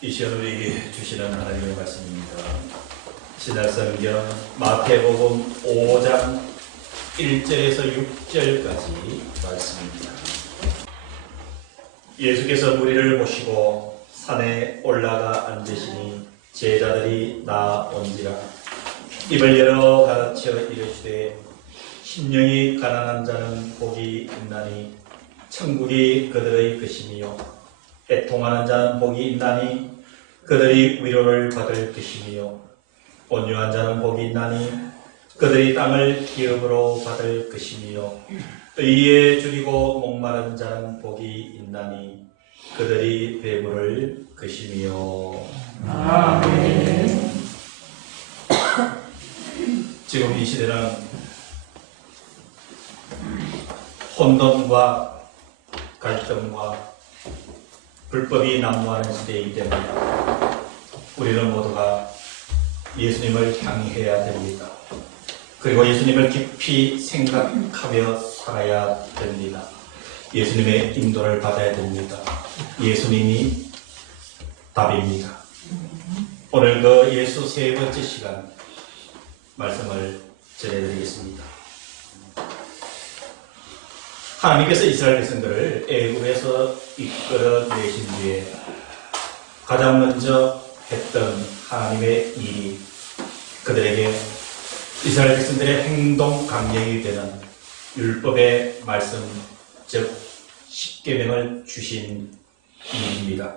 이 시간 우리 주시는 하나님의 말씀입니다. 신약 성경 마태복음 5장 1절에서 6절까지 말씀입니다. 예수께서 무리를 모시고 산에 올라가 앉으시니 제자들이 나온지라. 입을 열어 가르쳐 이르시되 심령이 가난한 자는 복이 있나니 천국이 그들의 것이며 애통하는 자는 복이 있나니 그들이 위로를 받을 것이며 온유한 자는 복이 있나니 그들이 땅을 기업으로 받을 것이며 의에 줄이고 목마른 자는 복이 있나니 그들이 배부를 것이며. 아멘. 지금 이 시대는 혼돈과 갈등과 불법이 난무하는 시대이기 때문에 우리는 모두가 예수님을 향해야 됩니다. 그리고 예수님을 깊이 생각하며 살아야 됩니다. 예수님의 인도를 받아야 됩니다. 예수님이 답입니다. 오늘 그 예수 세 번째 시간 말씀을 전해드리겠습니다. 하나님께서 이스라엘 백성들을 애굽에서 이끌어내신 뒤에 가장 먼저 했던 하나님의 일이 그들에게 이스라엘 백성들의 행동 강령이 되는 율법의 말씀, 즉 십계명을 주신 일입니다.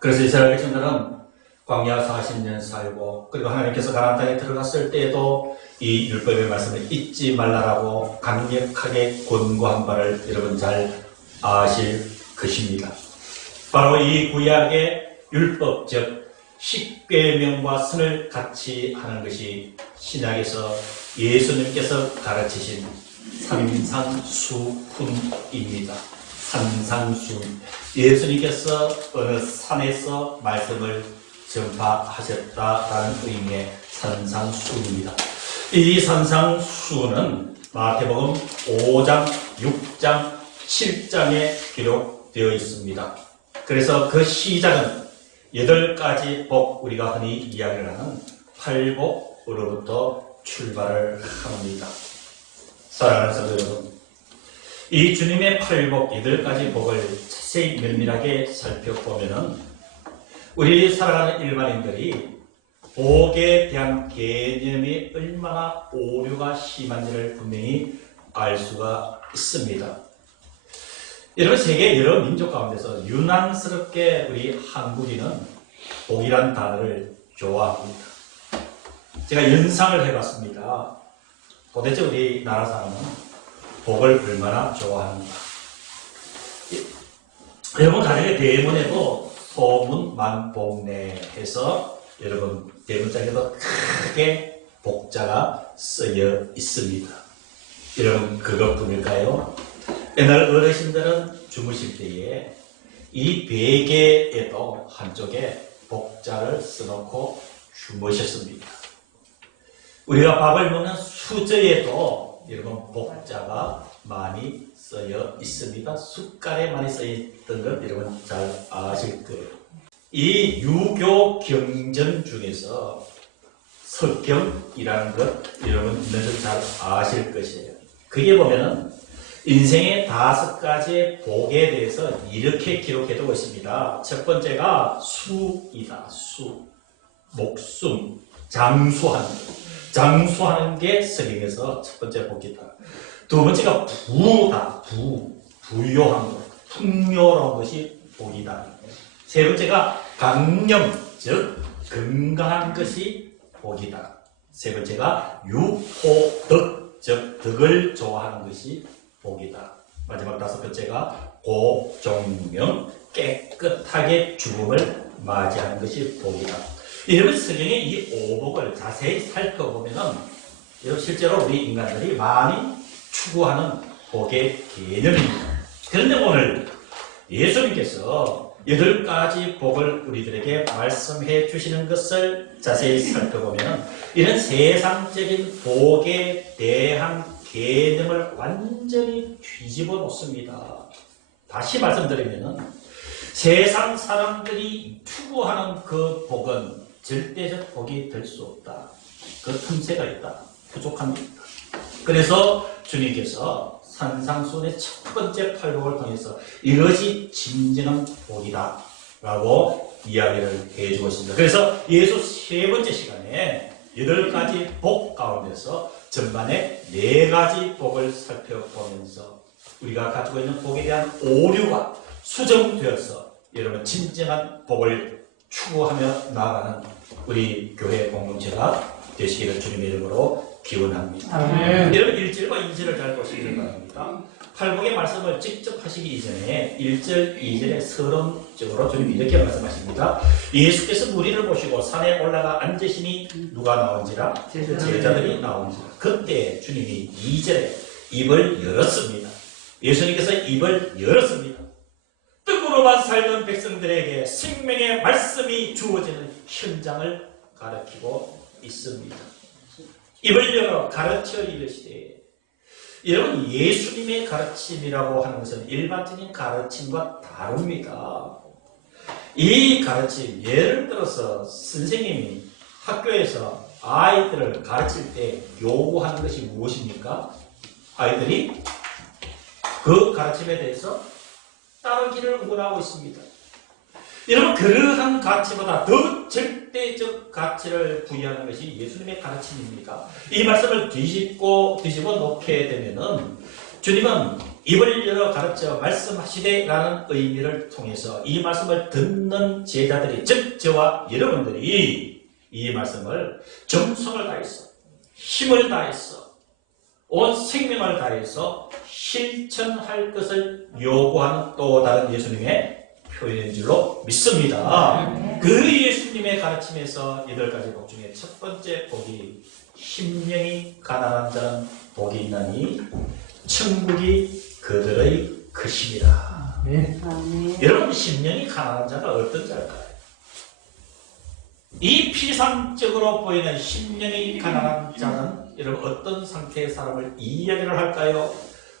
그래서 이스라엘 백성들은 광야 40년 살고, 그리고 하나님께서 가나안 땅에 들어갔을 때에도 이 율법의 말씀을 잊지 말라라고 강력하게 권고한 바를 여러분 잘 아실 것입니다. 바로 이 구약의 율법, 즉 십계명과 선을 같이 하는 것이 신약에서 예수님께서 가르치신 산상수훈입니다. 산상수훈. 예수님께서 어느 산에서 말씀을 전파하셨다라는 의미의 산상수훈입니다. 이 산상수훈은 마태복음 5장, 6장, 7장에 기록되어 있습니다. 그래서 그 시작은 8가지 복, 우리가 흔히 이야기를 하는 팔복으로부터 출발을 합니다. 사랑하는 성도 여러분, 이 주님의 팔복, 8가지 복을 자세히 면밀하게 살펴보면은 우리 살아가는 일반인들이 복에 대한 개념이 얼마나 오류가 심한지를 분명히 알 수가 있습니다. 여러분, 세계 여러 민족 가운데서 유난스럽게 우리 한국인은 복이란 단어를 좋아합니다. 제가 연상을 해봤습니다. 도대체 우리나라 사람은 복을 얼마나 좋아하는가. 여러분, 가정의 대문에도 소문 만복내 해서 여러분 대문짝에도 크게 복자가 쓰여 있습니다. 여러분, 그것뿐일까요? 옛날 어르신들은 주무실 때에 이 베개에도 한쪽에 복자를 써놓고 주무셨습니다. 우리가 밥을 먹는 수저에도 여러분 복자가 많이 쓰여 있습니다. 숟갈에 많이 쓰여 있던 것 여러분 잘 아실 거예요. 이 유교 경전 중에서 석경이라는 것 여러분 있는 줄 잘 아실 것이에요. 그게 보면은 인생의 5가지의 복에 대해서 이렇게 기록해두고 있습니다. 첫 번째가 수이다. 수. 목숨. 장수하는 것. 장수하는 게 성경에서 첫 번째 복이다. 두 번째가 부다. 부요한 것. 풍요로운 것이 복이다. 세 번째가 강령, 즉 건강한 것이 복이다. 세 번째가 유호덕, 즉 덕을 좋아하는 것이 복이다. 마지막 5번째가 고종명, 깨끗하게 죽음을 맞이하는 것이 복이다. 여러분, 성경의 이 5복을 자세히 살펴보면은 여러분 실제로 우리 인간들이 많이 추구하는 복의 개념입니다. 그런데 오늘 예수님께서 8가지 복을 우리들에게 말씀해 주시는 것을 자세히 살펴보면 이런 세상적인 복에 대한 개념을 완전히 뒤집어 놓습니다. 다시 말씀드리면 세상 사람들이 추구하는 그 복은 절대적 복이 될 수 없다. 그 틈새가 있다. 부족함이 있다. 그래서 주님께서 산상수훈의 첫 번째 팔복을 통해서 이것이 진정한 복이다 라고 이야기를 해주고 있습니다. 그래서 예수 세 번째 시간에 8가지 복 가운데서 전반에 4가지 복을 살펴보면서 우리가 가지고 있는 복에 대한 오류가 수정되어서 여러분 진정한 복을 추구하며 나아가는 우리 교회 공동체가 되시기를 주님의 이름으로 기원합니다. 여러분 1절과 2절을 잘 보시기를 바랍니다. 팔복의 말씀을 직접 하시기 이전에 1절, 2절에 서론적으로 주님이 이렇게 말씀하십니다. 예수께서 무리를 보시고 산에 올라가 앉으시니 누가 나온지라? 제자들이 나온지라. 그때 주님이 2절에 입을 열었습니다. 예수님께서 입을 열었습니다. 뜻으로만 살던 백성들에게 생명의 말씀이 주어지는 현장을 가르치고 있습니다. 입을 열어 가르쳐 이르시되, 여러분 예수님의 가르침이라고 하는 것은 일반적인 가르침과 다릅니다. 이 가르침, 예를 들어서 선생님이 학교에서 아이들을 가르칠 때 요구하는 것이 무엇입니까? 아이들이 그 가르침에 대해서 따르기를 원하고 있습니다. 여러분 그러한 가치보다 더 절대적 가치를 부여하는 것이 예수님의 가르침입니다. 이 말씀을 뒤집어 놓게 되면은 주님은 입을 열어 가르쳐 말씀하시되 라는 의미를 통해서 이 말씀을 듣는 제자들이, 즉 저와 여러분들이 이 말씀을 정성을 다해서 힘을 다해서 온 생명을 다해서 실천할 것을 요구하는 또 다른 예수님의 표현인 줄로 믿습니다. 그 예수님의 가르침에서 8가지 복 중에 첫 번째 복이 심령이 가난한 자는 복이 있나니 천국이 그들의 것이니라. 여러분 심령이 가난한 자가 어떤 자일까요? 이 피상적으로 보이는 심령이 가난한 자는 여러분 어떤 상태의 사람을 이야기를 할까요?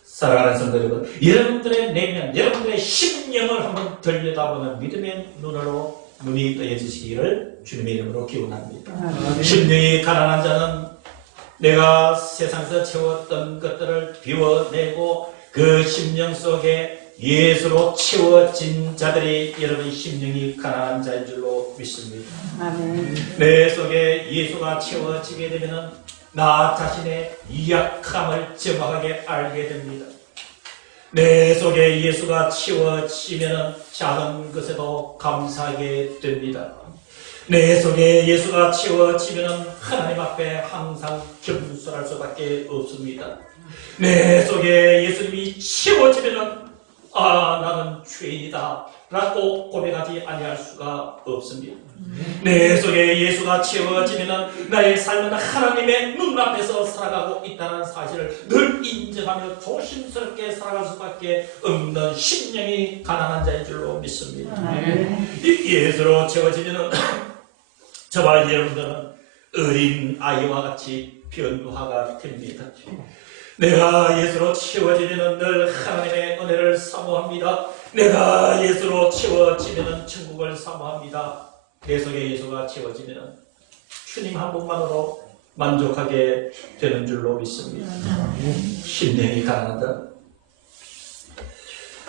사랑하는 성도 여러분, 여러분들의 내면, 여러분들의 심령을 한번 들여다보는 믿음의 눈으로 눈이 떠여주시기를 주님의 이름으로 기원합니다. 심령이 가난한 자는 내가 세상에서 채웠던 것들을 비워내고 그 심령 속에 예수로 채워진 자들이 여러분 심령이 가난한 자인 줄로 믿습니다. 내 속에 예수가 채워지게 되면 나 자신의 약함을 정확하게 알게 됩니다. 내 속에 예수가 채워지면 작은 것에도 감사하게 됩니다. 내 속에 예수가 채워지면 하나님 앞에 항상 겸손할 수밖에 없습니다. 내 속에 예수님이 채워지면 나는 죄인이다 라고 고백하지 아니할 수가 없습니다. 내 속에 예수가 채워지면 나의 삶은 하나님의 눈앞에서 살아가고 있다는 사실을 늘 인정하며 조심스럽게 살아갈 수밖에 없는 심령이 가난한 자인 줄로 믿습니다. 예수로 채워지면 저와 여러분들은 어린 아이와 같이 변화가 됩니다. 내가 예수로 채워지면 늘 하나님의 은혜를 사모합니다. 내가 예수로 채워지면 천국을 사모합니다. 내 속에 예수가 채워지면 주님 한 분만으로 만족하게 되는 줄로 믿습니다. 심령이 가난하다.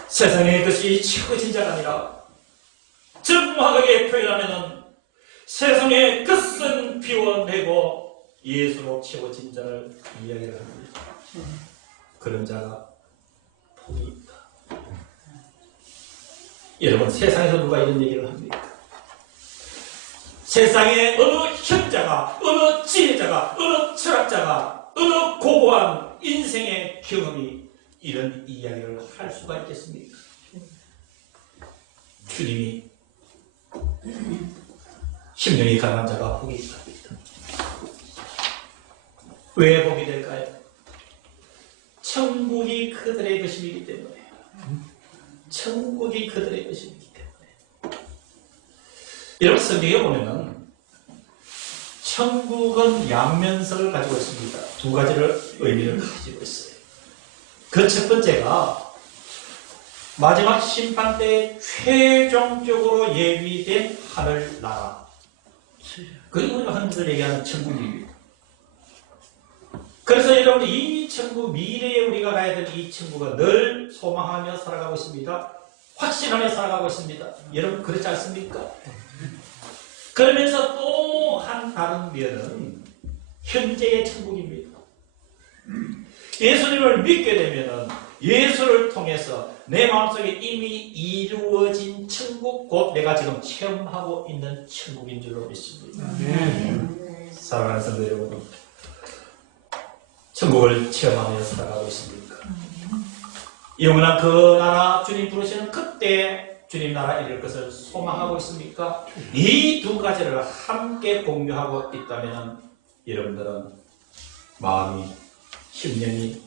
세상의 것이 채워진 자가 아니라 정확하게 표현하면 세상의 끝은 비워내고 예수로 채워진 자를 이야기를 합니다. 그런 자가 복이 있다. 여러분 세상에서 누가 이런 얘기를 합니까? 세상의 어느 현자가, 어느 지혜자가, 어느 철학자가, 어느 고고한 인생의 경험이 이런 이야기를 할 수가 있겠습니까? 주님이 심령이 가난한 자가 복이 있다. 왜 복이 될까요? 천국이 그들의 것이기 때문에. 천국이 그들의 것이기 때문에. 여러분 성경에 보면은 천국은 양면성을 가지고 있습니다. 2가지를 의미를 가지고 있어요. 그 첫 번째가 마지막 심판 때 최종적으로 예비된 하늘나라. 그게 우리가 흔히들 얘기하는 천국입니다. 그래서 여러분 이 천국, 미래에 우리가 가야 될 이 천국은 늘 소망하며 살아가고 있습니다. 확신하며 살아가고 있습니다. 여러분 그렇지 않습니까? 그러면서 또 한 다른 면은 현재의 천국입니다. 예수님을 믿게 되면은 예수를 통해서 내 마음속에 이미 이루어진 천국, 곧 내가 지금 체험하고 있는 천국인 줄로 믿습니다. 사랑하는 성도 여러분, 천국을 체험하며 살아가고 있습니까? 영원한 그 나라 주님 부르시는 그때 주님 나라 이룰 것을 소망하고 있습니까? 이 두 가지를 함께 공유하고 있다면 여러분들은 마음이, 심령이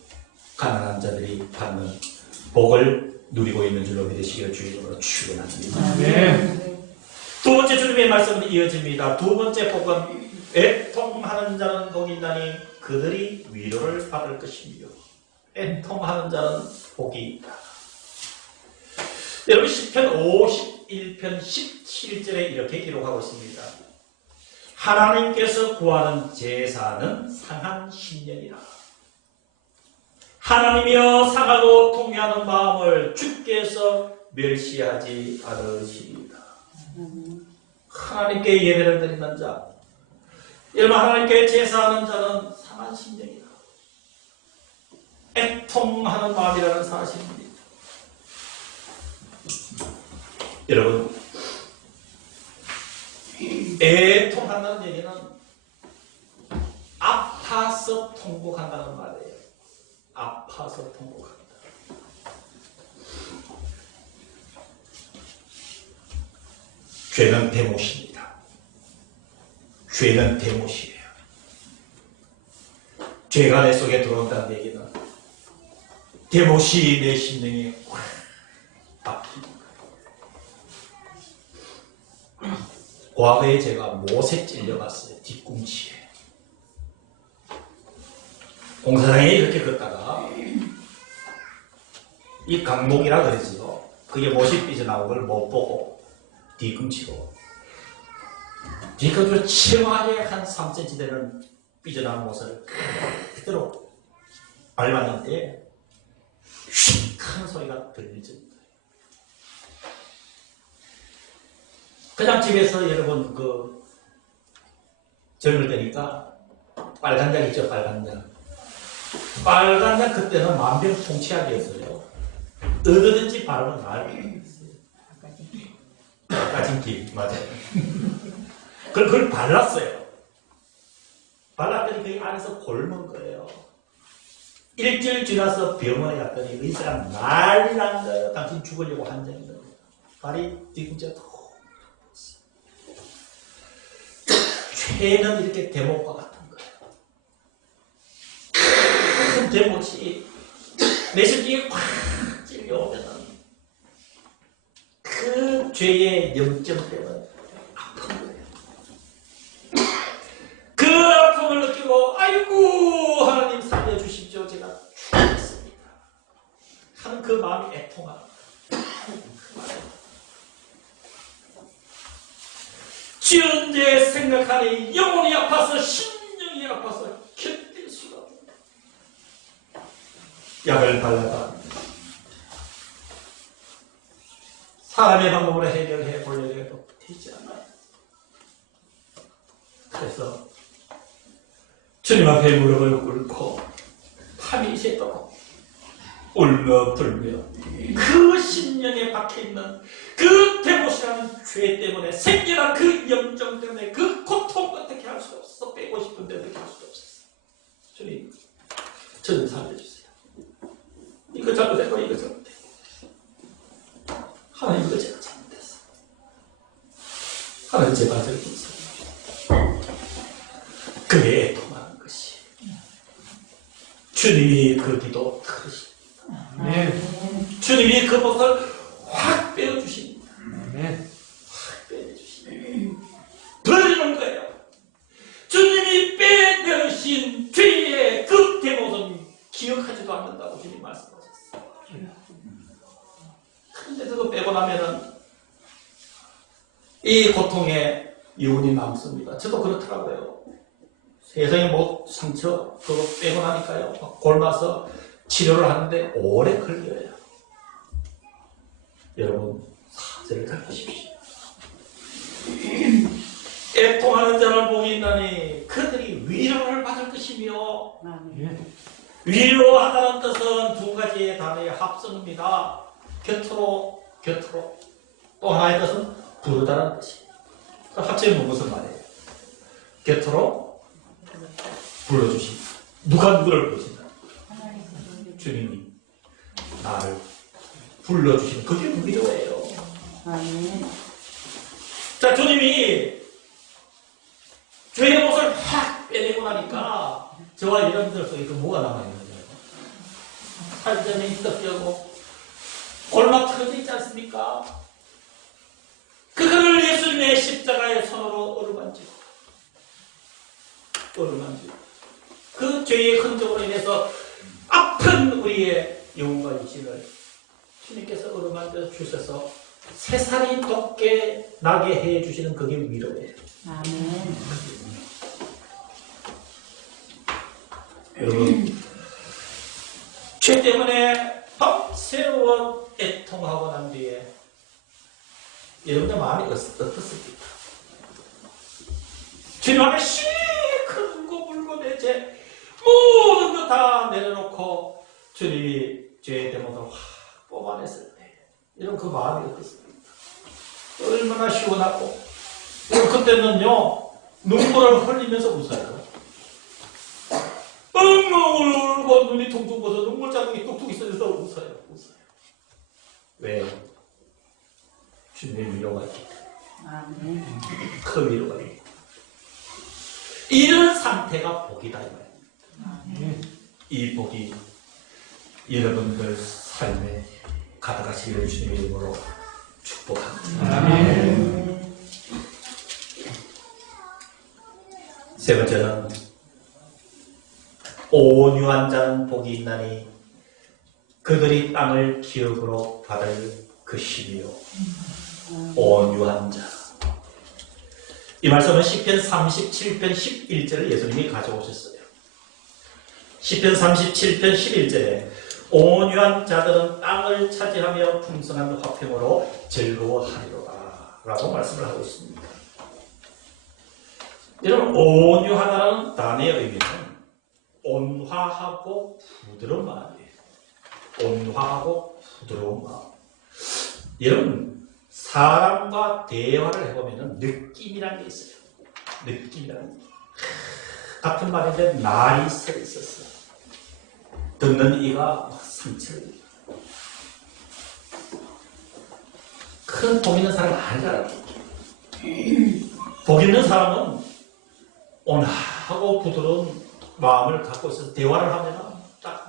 가난한 자들이 받는 복을 누리고 있는 줄로 믿으시기를 주님으로 축원합니다. 두 번째 주님의 말씀은 이어집니다. 두 번째 복은 애통하는 자는 복이 있나니 그들이 위로를 받을 것이며, 애통하는 자는 복이 있다. 여러분 시편 51편 17절에 이렇게 기록하고 있습니다. 하나님께서 구하는 제사는 상한 심령이라. 하나님이여 상하고 통회하는 마음을 주께서 멸시하지 않으시리이다. 하나님께 예배를 드리는 자, 여러분 하나님께 제사하는 자는 상한 심령이다. 애통하는 마음이라는 사실입니다. 여러분, 애통한다는 얘기는 아파서 통곡한다는 말이에요. 아파서 통곡합니다. 죄는 대못입니다. 죄는 대못이에요. 죄가 내 속에 들어온다는 얘기는 대못이 내 심령에 확 박힙니다. 과거에 제가 못에 찔려갔어요. 뒤꿈치에. 공사장에 이렇게 걷다가 이 강목이라 그러지요. 그게 못이 삐져나온 걸 못 보고 뒤꿈치로 뒤꿈치로 치마에 한 3cm 되는 삐져나온 못을 그대로 밟았는데 휙 하는 소리가 들리죠. 그냥 집에서 여러분 젊을 때니까 빨간약 있죠, 빨간약. 빨간약 그때는 만병통치약이었어요. 어디든지 바르면 나을 까진기 맞아요. 그걸 발랐어요. 발랐더니 그 안에서 골문 거예요. 일주일 지나서 병원에 갔더니 의사가 난리 난 거예요. 당신 죽으려고 한 적인 거예요. 발이 뒤꿈치가 더 죄는 이렇게 대못과 같은 거예요. 큰 대못이 내 심장에 확 찔려오면 그 죄의 영점 때문에 아픈 거예요. 그 아픔을 느끼고 아이고 하나님 살려주십시오. 제가 죽겠습니다 하는 그 마음이 애통합니다. 지은 죄 생각하니 영혼이 아파서 심령이 아파서 견딜 수가 없습니다. 약을 발라다 사람의 방법으로 해결해 보려고 해도 되지 않아요. 그래서 주님 앞에 무릎을 꿇고 밤이 새도록 울며불며 그 심령에 박혀있는 그 대못이라는 죄 때문에 생겨난 그 염증 때문에 그 고통 어떻게 할 수 없어. 빼고 싶은데 어떻게 할 수 없었어. 주님 저를 살려주세요. 이거 잘못했고 이거 잘못했고 하나님 이거 제가 잘못했어. 하나님 제발 저를 살려주세요. 그에 애통하는 것이 주님이 그 기도 들으십니다. 주님이 그 몫을 확 빼어주십니다. 확 빼어주십니다. 버리는 거예요. 주님이 빼내신 죄의 그 대못은 기억하지도 않는다고 주님 말씀하셨어요. 그거 빼고 나면은 이 고통의 여운이 남습니다. 저도 그렇더라고요. 세상에 뭐 상처 그거 빼고 나니까요. 막 골마서 치료를 하는데 오래 걸려요. 여러분 사죄를 잘 하십시오. 애통하는 자를 복이 있나니 그들이 위로를 받을 것이며 위로하다는 뜻은 두 가지의 단어의 합성입니다. 곁으로 또 하나의 뜻은 부르다는 뜻입니다. 합치면 무슨 말이에요? 곁으로 불러주신다. 누가 누구를 부르신다? 주님이 나를 불러주시는 그게 위로예요. 자, 주님이 죄의 옷을 확 빼내고 나니까 저와 여러분들 속에 그 뭐가 남아있는데요? 완전히 떡여고 골막 틀어져 있지 않습니까? 그거를 예수님의 십자가의 손으로 어루만지고 그 죄의 흔적으로 인해서 아픈 우리의 영혼과 육신을 주님께서 어루만져 주셔서 새살이 돋게 나게 해주시는 그게 위로예요. 아멘. 여러분, 죄 때문에 밤새워 애통하고 난 뒤에 여러분의 마음이 어떻습니까? 주님 앞에 시큰고 불고 내 죄 모든 것 다 내려놓고 주님이 죄의 대못을 확 뽑아냈을 때 이런 그 마음이 어떻습니까? 얼마나 시원하고 그때는요 눈물을 흘리면서 웃어요. 엉엉 울고 눈이 퉁퉁 부어서 눈물자국이 뚝뚝 있어서 웃어요. 왜요? 주님의 위로가 있기 때문에. 그 위로가 있기 때문에. 이런 상태가 복이다 이 말입니다. 이 복이 여러분들 삶에 가득하시기를 주님의 이름으로 축복합니다. 세 번째는 온유한 자는 복이 있나니 그들이 땅을 기업으로 받을 것이며 온유한 자. 이 말씀은 시편 37편 11절을 예수님이 가져오셨어요. 시편 37편 11절에 온유한 자들은 땅을 차지하며 풍성한 화평으로 즐거워하리로다 라고 말씀을 하고 있습니다. 여러분, 온유하다는 단어의 의미는 온화하고 부드러운 마음이에요. 온화하고 부드러운 마음. 여러분, 사람과 대화를 해보면 느낌이라는 게 있어요. 느낌이라는 게. 같은 말인데 날이 서 있었어. 듣는 이가 상처를 입어. 큰 복 있는 사람은 아니라고. 복 있는 사람은 온화하고 부드러운 마음을 갖고 있어서 대화를 하면 딱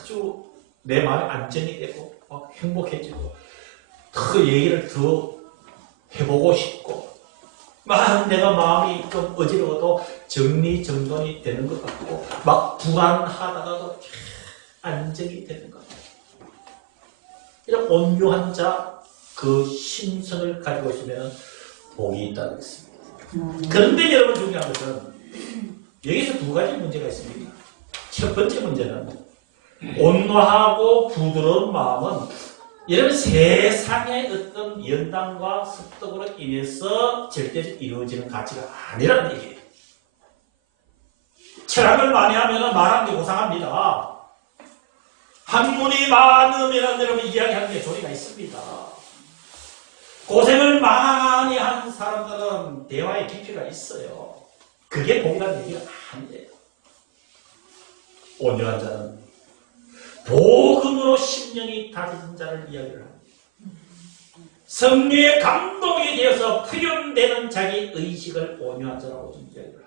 아주 내 마음에 안정이 되고 막 행복해지고 그 얘기를 더 해보고 싶고 막 내가 마음이 좀 어지러워도 정리정돈이 되는 것 같고 막 불안하다가도 안정이 되는 것 같아요. 이런 온유한 자 그 심성을 가지고 있으면 복이 있다고 했습니다. 그런데 여러분 중요한 것은 여기서 두 가지 문제가 있습니다. 첫 번째 문제는 온화하고 부드러운 마음은 여러분 세상의 어떤 연단과 습득으로 인해서 절대적으로 이루어지는 가치가 아니라는 얘기예요. 철학을 많이 하면 말하는 게 고상합니다. 학문이 많으면 여러분 이야기하는 게 조리가 있습니다. 고생을 많이 한 사람들은 대화의 깊이가 있어요. 그게 복이라는 얘기가 아니에요. 온유한 자는 복음으로 심령이 다져진 자를 이야기를 합니다. 성령의 감동이 되어서 표현되는 자기 의식을 온유한 자라고 이야기를 합니다.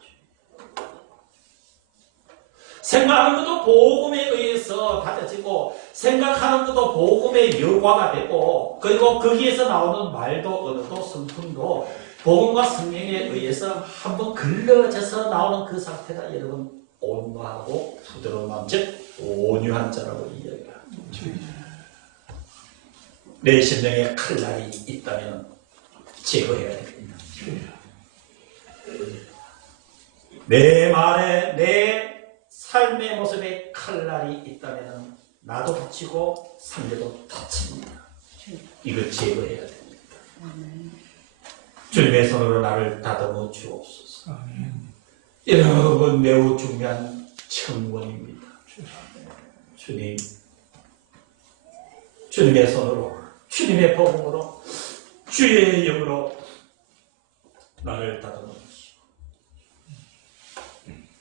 생각하는 것도 복음에 의해서 다져지고 생각하는 것도 복음의 여과가 되고 그리고 거기에서 나오는 말도 언어도 성품도 복음과 성령에 의해서 한번 걸러져서 나오는 그 상태가 여러분 온화하고 부드러운 마음 즉 온유한 자라고 이야기합니다. 내 심령에 칼날이 있다면 제거해야 됩니다. 내 말에 내 삶의 모습에 칼날이 있다면 나도 다치고 상대도 다칩니다. 이걸 제거해야 됩니다. 주님의 손으로 나를 다듬어 주옵소서. 여러분 매우 중요한 청원입니다. 주님, 주님의 손으로, 주님의 복음으로, 주의 영으로 나를 다듬어 주시고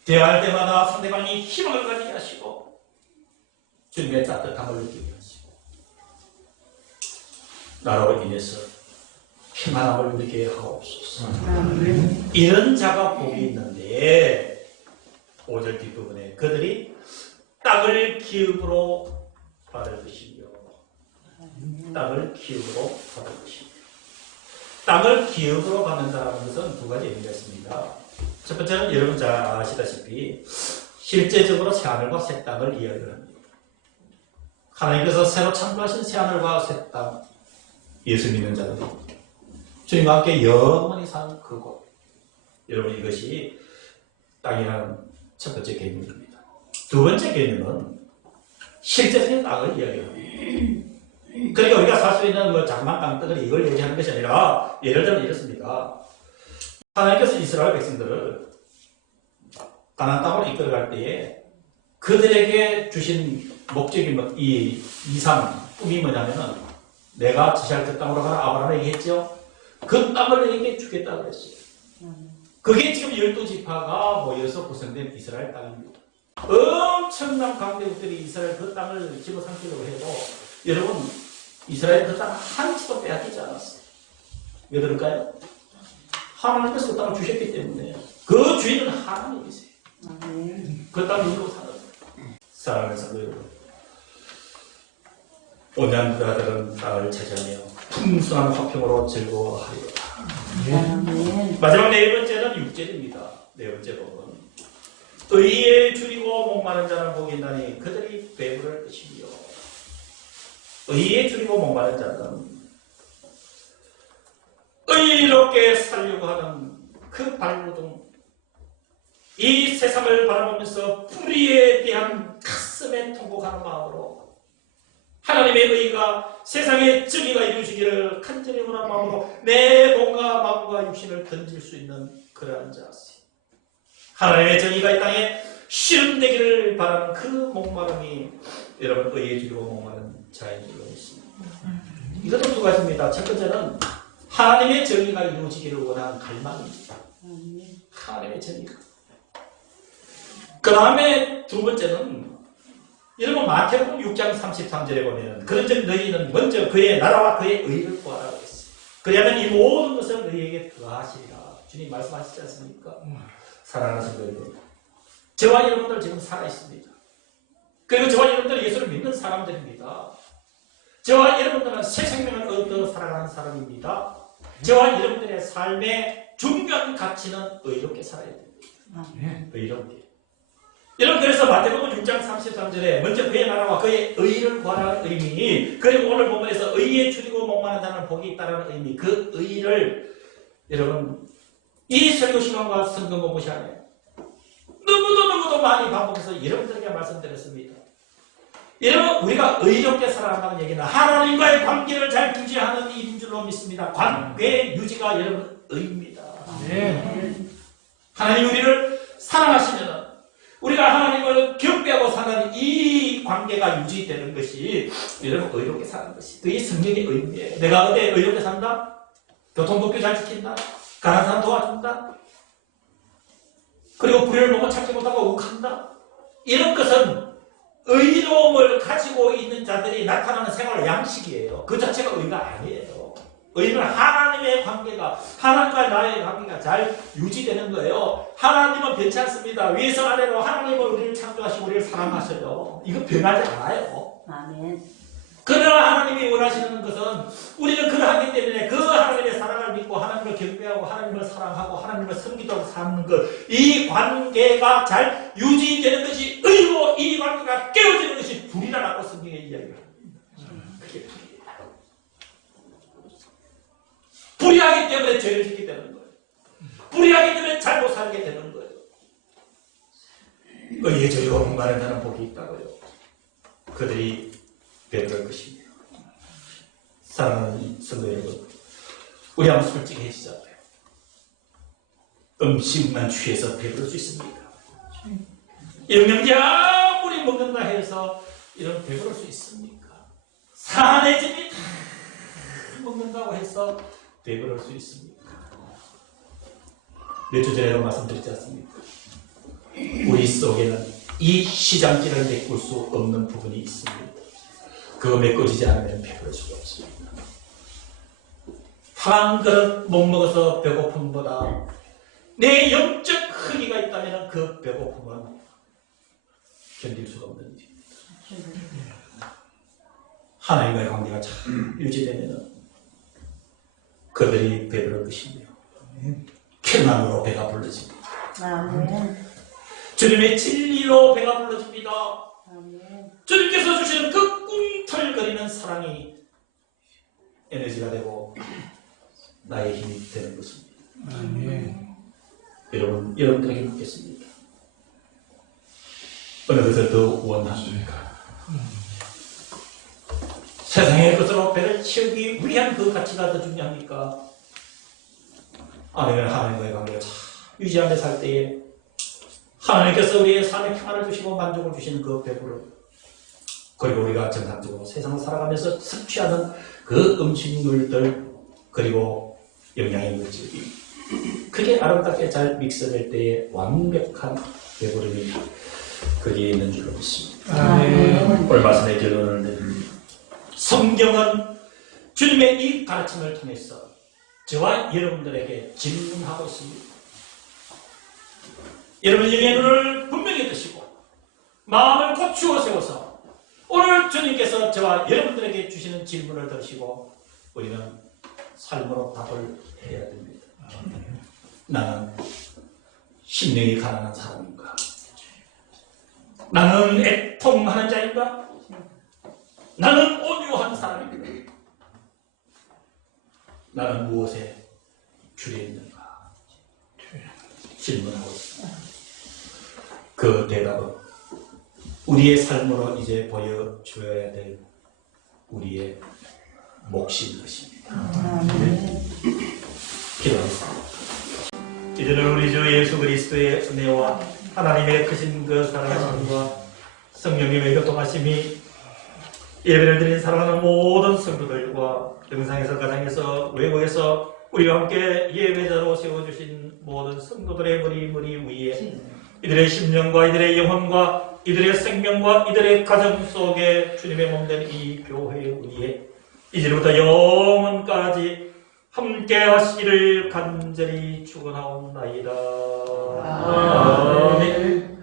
대화할 때마다 상대방이 희망을 가지게 하시고 주님의 따뜻함을 느끼게 하시고 나로 인해서 희망을 누리게 하옵소서. 이런 자가 복이 있는데 5절 뒷부분에 그들이 땅을 기업으로 받을 것이며 땅을 기업으로 받을 것이며 땅을 기업으로 받는다는 것은 두 가지 의미가 있습니다. 첫 번째는 여러분 잘 아시다시피 실제적으로 새하늘과 새 땅을 이야기를 합니다. 하나님께서 새로 창조하신 새하늘과 새 땅, 예수 믿는 자들이 주님과 함께 영원히 사는 그곳. 여러분 이것이 땅이라는 첫 번째 개념입니다. 두 번째 개념은 실제적인 땅을 이야기합니다. 그러니까 우리가 살 수 있는 뭐 장막 땅덩어리 이걸 얘기하는 것이 아니라 예를 들면 이렇습니다. 하나님께서 이스라엘 백성들을 가나안 땅으로 이끌어갈 때에 그들에게 주신 목적이 이 이상 꿈이 뭐냐면은 내가 지시할 그 땅으로 가라 아브라함에게 했죠. 그 땅을 너에게 주겠다 그랬어요. 그게 지금 12지파가 모여서 구성된 이스라엘 땅입니다. 엄청난 강대국들이 이스라엘 그 땅을 집어삼키려고 해도 여러분 이스라엘 그 땅 한 치도 빼앗기지 않았어요. 왜 그럴까요? 하나님께서 그 땅을 주셨기 때문에 그 주인은 하나님이세요. 그 땅을 이루고 사는 사랑하는 성도 여러분, 온유한 그들은 땅을 차지하며 풍성한 화평으로 즐거워하리로다. 마지막 네 번째는 6절입니다. 네 번째 부분. 의에 줄이고 목마른 자는 복이 있나니 그들이 배부를 것이며 의에 줄이고 목마른 자는 의롭게 살려고 하는 그 발로동 이 세상을 바라보면서 불의에 대한 가슴에 통곡하는 마음으로 하나님의 의가 세상의 정의가 이루어지기를 간절히 원하는 마음으로 내 몸과 마음과 육신을 던질 수 있는 그러한 자세. 하나님의 정의가 이 땅에 실현되기를 바라는 그 목마름이 여러분 의에 줄이고 목마른 자인 줄로 믿습니다. 이것도 두 가지입니다. 첫 번째는 하나님의 정의가 이루어지기를 원하는 갈망입니다. 하나님의 정의가. 그 다음에 두 번째는 여러분 마태복음 6장 33절에 보면 그런즉 너희는 먼저 그의 나라와 그의 의를 구하라고 했어요. 그리하면 이 모든 것을 너희에게 더하시리라. 주님 말씀하시지 않습니까? 사랑하는 성도 여러분, 저와 여러분들 지금 살아있습니다. 그리고 저와 여러분들 예수를 믿는 사람들입니다. 저와 여러분들은 새 생명을 얻어 살아가는 사람입니다. 저와 여러분들의 삶의 중요한 가치는 의롭게 살아야 됩니다. 의롭게. 여러분 그래서 마태복음 6장 33절에 먼저 그의 나라와 그의 의를 구하라는 의미, 그리고 오늘 본문에서 의에 줄이고 목마른 자는 복이 있다는 의미, 그 의를 여러분 이 설교 시간과 성경 공부 시간에 너무도 많이 반복해서 여러분들에게 말씀드렸습니다. 여러분 우리가 의롭게 살아간다는 얘기는 하나님과의 관계를 잘 유지하는 일인 줄로 믿습니다. 관계 유지가 여러분 의입니다. 하나님 우리를 사랑하시면 우리가 하나님을 경배하고 사는 이 관계가 유지되는 것이 여러분 의롭게 사는 것이 그게 성경의 의미예요. 내가 어디 의롭게 산다? 교통법규 잘 지킨다? 가난한 사람 도와준다? 그리고 불의를 보고 참지 못하고 욱한다? 이런 것은 의로움을 가지고 있는 자들이 나타나는 생활 양식이에요. 그 자체가 의가 아니에요. 의는 하나님의 관계가, 하나님과 나의 관계가 잘 유지되는 거예요. 하나님은 변치 않습니다. 위에서 아래로 하나님은 우리를 창조하시고 우리를 사랑하셔요. 이거 변하지 않아요. 아멘. 그러나 하나님이 원하시는 것은 우리는 그러하기 때문에 그 하나님의 사랑을 믿고 하나님을 경배하고 하나님을 사랑하고 하나님을 섬기도록 사는 것, 이 관계가 잘 유지되는 것이 의고 이 관계가 깨어지는 것이 불이라고 성경에 이야기합니다. 그게 불이에요. 불의하기 때문에 죄를 짓게 되는 거예요. 불의하기 때문에 잘못 살게 되는 거예요. 의의 저희가 마련하는 복이 있다고요. 그들이 배부를 것입니다. 사랑하는 성도 여러분, 우리 한번 솔직해지자고요. 음식만 취해서 배부를 수 있습니까? 영양제 아무리 먹는다 해서 이런 배부를 수 있습니까? 산의 집이 다 먹는다고 해서 배부를 수 있습니까? 몇 주 전에도 말씀드렸지 않습니까? 우리 속에는 이 시장지를 메꿀 수 없는 부분이 있습니다. 그거 메꿔지지 않으면 배부를 수가 없습니다. 한 그릇 못 먹어서 배고픔보다 내 영적 크기가 있다면 그 배고픔은 견딜 수가 없는 일입니다. 하나님과의 관계가 잘 유지되면 그들이 배부를 것이며 평안으로 배가 불러집니다. 아멘. 주님의 진리로 배가 불러집니다. 아멘. 주님께서 주시는 그 꿈틀거리는 사랑이 에너지가 되고 나의 힘이 되는 것입니다. 아멘. 여러분, 여러분들에게 묻겠습니다. 어느 것을 더 원하십니까? 세상의 것으로 배를 채우기 위한 그 가치가 더 중요합니까? 아니면 하나님과의 관계가 잘 유지하며 살 때에 하나님께서 우리의 삶에 평안을 주시고 만족을 주시는 그 배부름, 그리고 우리가 정상적으로 세상을 살아가면서 섭취하는 그 음식물들, 그리고 영양의 물질이 그게 아름답게 잘 믹스될 때의 완벽한 배부름이 거기에 있는 줄로 믿습니다. 아멘. 오늘 말씀의 결론을 내립니다. 성경은 주님의 이 가르침을 통해서 저와 여러분들에게 질문하고 있습니다. 여러분 영의 눈을 분명히 뜨시고 마음을 고추어 세워서 오늘 주님께서 저와 여러분들에게 주시는 질문을 들으시고 우리는 삶으로 답을 해야 됩니다. 나는 심령이 가난한 사람인가? 나는 애통하는 자인가? 나는 온유한 사람인가? 나는 무엇에 줄여 있는가? 질문하고 있습니다. 그 대답은 우리의 삶으로 이제 보여줘야 될 우리의 몫인 것입니다. 기도하겠습니다. 이제는 우리 주 예수 그리스도의 은혜와 하나님의 크신 그 사랑하심과 성령님의 교통하심이 예배를 드린 사랑하는 모든 성도들과 영상에서 가정에서 외국에서 우리와 함께 예배자로 세워주신 모든 성도들의 머리 위에 이들의 심령과 이들의 영혼과 이들의 생명과 이들의 가정 속에 주님의 몸된 이 교회 위에 이제부터 영원까지 함께 하시기를 간절히 축원하옵나이다. 아멘.